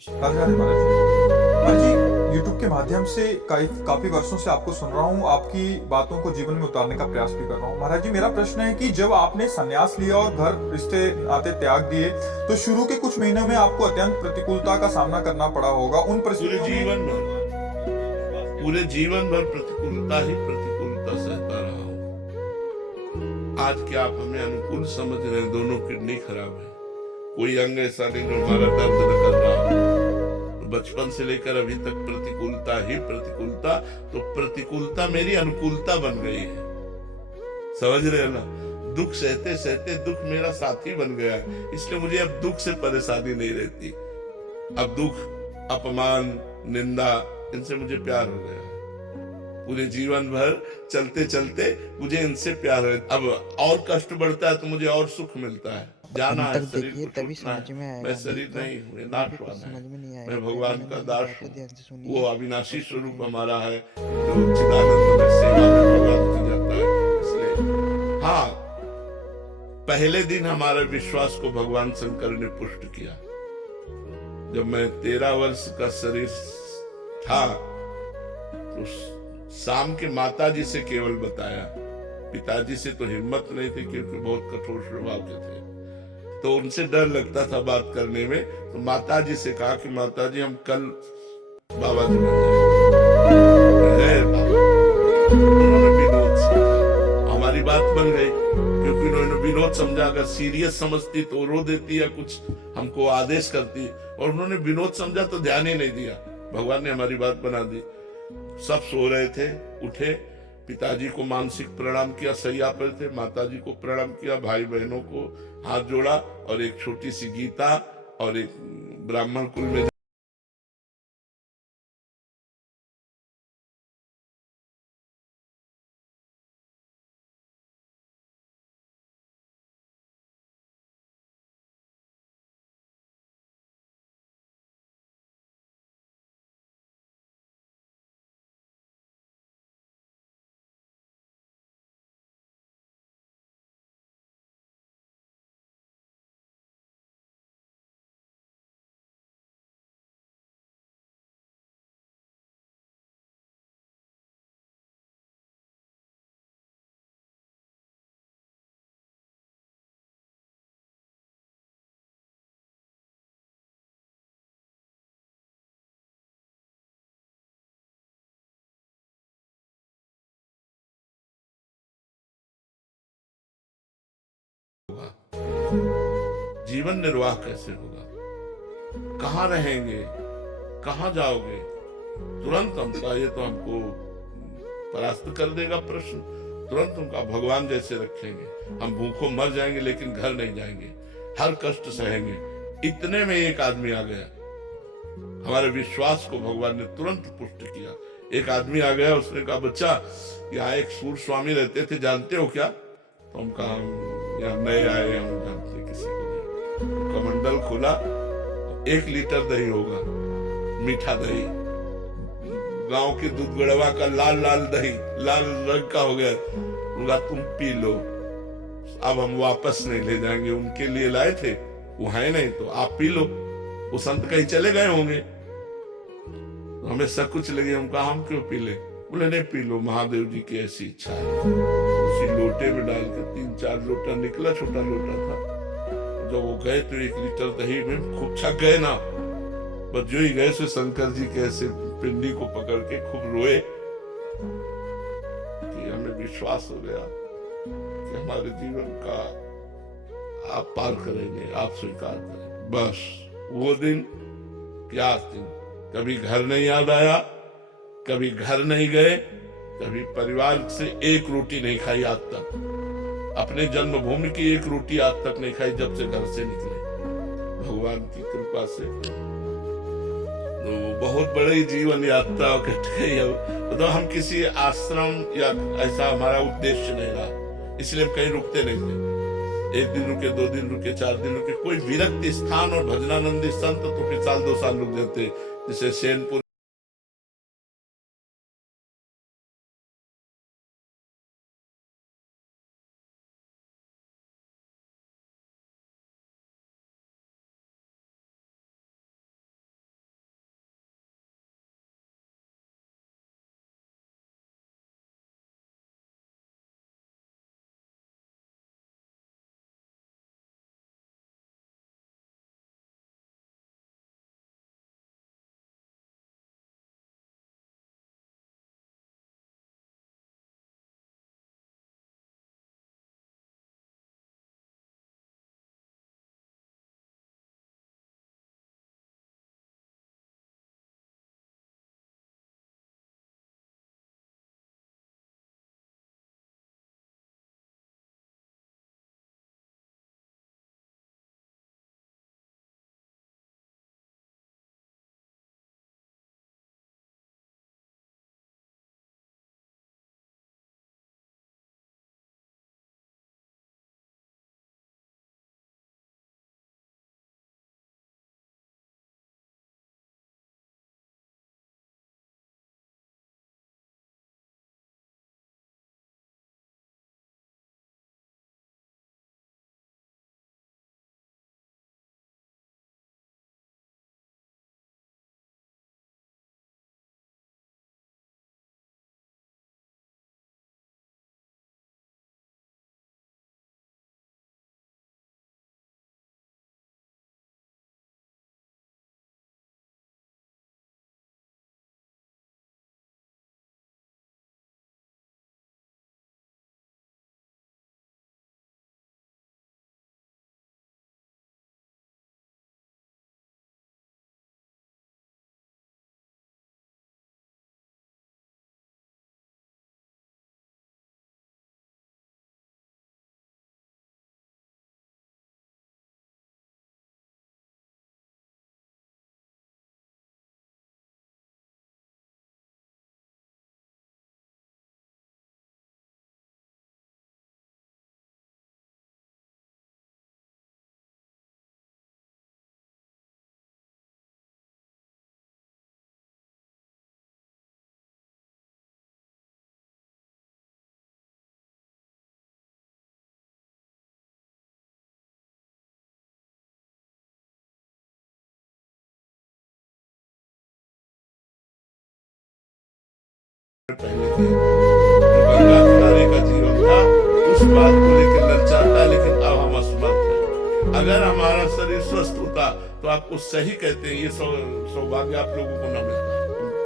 अभिषेक। राधे राधे महाराज जी। महाराज जी, YouTube के माध्यम से काफी वर्षों से आपको सुन रहा हूँ, आपकी बातों को जीवन में उतारने का प्रयास भी कर रहा हूँ। महाराज जी, मेरा प्रश्न है कि जब आपने संन्यास लिया और घर रिश्ते नाते त्याग दिए, तो शुरू के कुछ महीनों में आपको अत्यंत प्रतिकूलता का सामना करना पड़ा होगा। उन पूरे परिस्थितियों में जीवन भर पूरे जीवन भर प्रतिकूलता ही प्रतिकूलता सहता रहा हूँ। आज क्या आप हमें अनुकूल समझ रहे हैं? दोनों किडनी खराब है, कोई अंग ऐसा नहीं जो हमारा दर्द न कर रहा हो। तो बचपन से लेकर अभी तक प्रतिकूलता ही प्रतिकूलता, तो प्रतिकूलता मेरी अनुकूलता बन गई है। समझ रहे हो ना? दुख सहते सहते दुख मेरा साथी बन गया है, इसलिए मुझे अब दुख से परेशानी नहीं रहती। अब दुख, अपमान, निंदा, इनसे मुझे प्यार हो गया है। पूरे जीवन भर चलते चलते मुझे इनसे प्यार है। अब और कष्ट बढ़ता है तो मुझे और सुख मिलता है। जाना अंत है, तक शरीर देखिए को तभी छूटना है। समझ में मैं आएगा, नहीं शरीर तो नहीं हूँ, ये फिर भी कुछ नाशवान है। समझ में नहीं मैं आएगा। प्रेमानंद भगवान का जी की दास बात को हूँ। ध्यान से वो सुनिए अविनाशी और स्वरूप सुनाइए। हमारा है, जो चिदानंद में सेवा में भगवान की जाता है। इसलिए हाँ, पहले दिन हमारे विश्वास को भगवान शंकर ने पुष्ट किया। जब मैं 13 वर्ष का शरीर था, तो शाम के माता जी से केवल बताया, पिताजी से तो हिम्मत नहीं थी, क्योंकि बहुत कठोर स्वभाव के थे, तो उनसे डर लगता था बात करने में। तो माता जी से कहा कि माता जी, हम कल बाबा जी बन जाएंगे। उन्होंने विनोद समझा, हमारी बात बन गई, क्योंकि उन्होंने विनोद समझा। अगर सीरियस समझती तो रो देती या कुछ हमको आदेश करती, और उन्होंने विनोद समझा तो ध्यान ही नहीं दिया। भगवान ने हमारी बात बना दी। सब सो रहे थे, उठे, पिताजी को मानसिक प्रणाम किया, सैया पर थे, माताजी को प्रणाम किया, भाई बहनों को हाथ जोड़ा, और एक छोटी सी गीता और एक ब्राह्मण कुल में होगा। जीवन निर्वाह कैसे होगा? कहाँ रहेंगे? कहाँ जाओगे? तुरंत हम कहा, ये तो हमको परास्त कर देगा प्रश्न। तुरंत उनका भगवान जैसे रखेंगे। हम भूखों मर जाएंगे लेकिन घर नहीं जाएंगे, हर कष्ट सहेंगे। इतने में एक आदमी आ गया, हमारे विश्वास को भगवान ने तुरंत पुष्ट किया। एक आदमी आ गया, उसने कहा, बच्चा, यहाँ एक सूर स्वामी रहते थे, जानते हो क्या? तो हम कहा, यहाँ नए आए, हम जानते किसी को नहीं। तो कमंडल खोला, 1 लीटर दही होगा, मीठा दही, गांव की दूध गड़वा का लाल लाल दही, लाल रंग का हो गया। उनका तुम पी लो, अब हम वापस नहीं ले जाएंगे। उनके लिए लाए थे, वो है नहीं, तो आप पी लो। वो संत कहीं चले गए होंगे। तो हमें सब कुछ लगे, हम कहा, हम क्यों पी ले? बोले, नहीं पी लो, महादेव जी की ऐसी इच्छा है। उसी लोटे में डाल के 3-4 लोटा निकला, छोटा लोटा था। जब वो गए तो 1 लीटर दही में खूब छक गए ना। बस जो ही गए से शंकर जी के ऐसे पिंडी को पकड़ के खूब रोए, कि हमें विश्वास हो गया कि हमारे जीवन का आप पार करेंगे, आप स्वीकार करें। बस वो दिन, क्या दिन! कभी घर नहीं याद आया, कभी घर नहीं गए, कभी परिवार से एक रोटी नहीं खाई आज तक। अपने जन्मभूमि की एक रोटी आज तक नहीं खाई जब से घर से निकले, भगवान की कृपा से। तो बहुत बड़ी जीवन यात्रा कट गई। अब तो हम किसी आश्रम या ऐसा हमारा उद्देश्य नहीं रहा, इसलिए हम कहीं रुकते नहीं थे। 1 दिन रुके, 2 दिन रुके, 4 दिन रुके। कोई विरक्त स्थान और भजनानंदी संत तो फिर साल 2 साल रुक जाते, जैसे सेनपुर पहले थे। जो गंगा किनारे का जीवन था उस बात को लेकर ललचाता, लेकिन अब हम असमर्थ हैं। अगर हमारा शरीर स्वस्थ होता तो आपको सही कहते हैं, ये सौभाग्य आप लोगों को न मिलता।